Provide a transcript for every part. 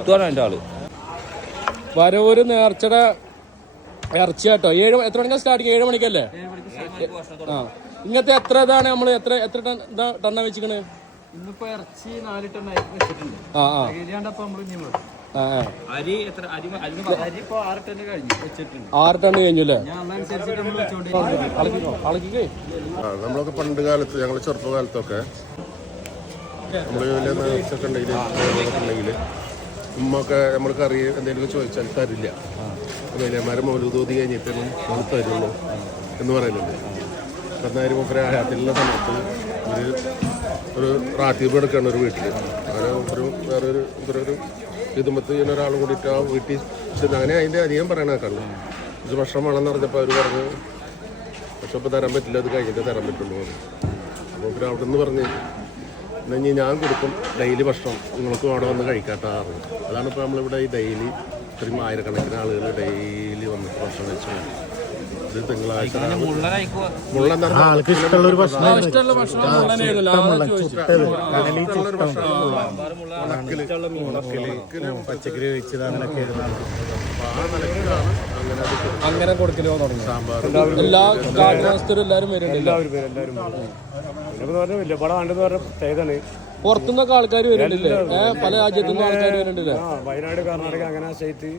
ഇതാണ് എൻ്റെ ആള്. വരവൂര് നേർച്ചയുടെ ഇറച്ചി കേട്ടോ. എത്ര മണിക്കാണ് സ്റ്റാർട്ടിങ്? 7 മണിക്കല്ലേ? ആ, ഇങ്ങനത്തെ എത്ര ഇതാണ് നമ്മൾ എത്ര ടണ്ണ വെച്ചിക്കണ്? ഇന്നിപ്പോ ഇറച്ചി 4 ടൺ വെച്ചിട്ടുണ്ട്. ആ ആ അരി 6 ടൺ കഴിഞ്ഞു വെച്ചിട്ടുണ്ട്. 6 ടൺ കഴിഞ്ഞു അല്ലേ? നമ്മളൊക്കെ പണ്ട് കാലത്ത് ഞങ്ങൾ ചെറുപ്പകാലത്തൊക്കെ നമ്മൾ വലിയ നേർച്ചയൊക്കെ ഉണ്ടെങ്കിൽ ഉമ്മൊക്കെ നമ്മൾ കറി എന്തെങ്കിലുമൊക്കെ ചോദിച്ചാൽ തരില്ല. വലിയമാരെ മൗലൂദോതി കഴിഞ്ഞിട്ടൊന്നും നമ്മൾ തരുള്ളൂ എന്ന് പറയുന്നുണ്ട്. എന്നാലും മൂപ്പരെ ആയാത്തിലുള്ള സമയത്ത് ഒരു റാത്തീബ് എടുക്കുകയാണ് ഒരു വീട്ടിൽ. അങ്ങനെ വേറൊരു ഇതുമ്പത്ത് ഇങ്ങനെ ഒരാൾ കൂടിയിട്ട് ആ വീട്ടിൽ അങ്ങനെ അതിൻ്റെ അധികം പറയണ കേൾക്കാണ്. ഇത് ഭക്ഷണം വേണമെന്ന് പറഞ്ഞപ്പോൾ അവർ പറഞ്ഞു പക്ഷെ ഇപ്പോൾ തരാൻ പറ്റില്ല, അത് കഴിഞ്ഞിട്ട് തരാൻ പറ്റുള്ളൂ. അപ്പോൾ പിന്നെ അവിടെ നിന്ന് പറഞ്ഞ് എന്നാൽ ഞാൻ കൊടുക്കും ഡെയിലി ഭക്ഷണം നിങ്ങൾക്ക് വേണമെന്ന് കഴിക്കാട്ടാറ്. അതാണ് ഇപ്പോൾ നമ്മളിവിടെ ഈ ഡെയിലി ഇത്രയും ആയിരക്കണക്കിന് ആളുകൾ ഡെയിലി വന്നിട്ട് ഭക്ഷണം കഴിച്ചു. ഇത് തിങ്കളാഴ്ച പച്ചക്കറി വെച്ചത് അങ്ങനെയൊക്കെ അങ്ങനെ കൊടുക്കലോ തുടങ്ങി. എല്ലാ കാലാവസ്ഥയിലും എല്ലാവരും വരുന്നുണ്ട്. പുറത്തുനിന്നൊക്കെ ആൾക്കാർ വരുന്നുണ്ടല്ലേ? പല രാജ്യത്തുനിന്നും ആൾക്കാർ വരുന്നുണ്ടല്ലേ? വയനാട്, കർണാടക, അങ്ങനെ സ്റ്റേറ്റ്,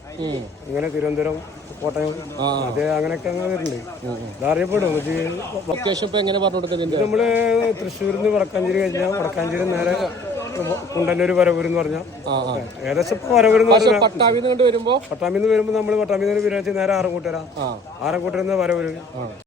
ഇങ്ങനെ തിരുവനന്തപുരം, കോട്ടയം, അത് അങ്ങനെയൊക്കെ അങ്ങനെ വരുന്നുണ്ട്. ഇതറിയപ്പെടും. ലൊക്കേഷൻ ഇപ്പൊ എങ്ങനെ പറഞ്ഞു കൊടുക്കുന്നത്? നമ്മള് തൃശ്ശൂരിൽ നിന്ന് വടക്കാഞ്ചേരി കഴിഞ്ഞാൽ വടക്കാഞ്ചേരി നേരെ കുണ്ടന്നൂർ വരവൂർ എന്ന് പറഞ്ഞാൽ ഏകദേശം വരവൂർ പട്ടാമ്പിന്ന് വരുമ്പോ നമ്മൾ പട്ടാമ്പിന്ന് വിരാച്ച് നേരെ ആറൻകൂട്ടര, ആറൻകൂട്ടര വരവൂര്.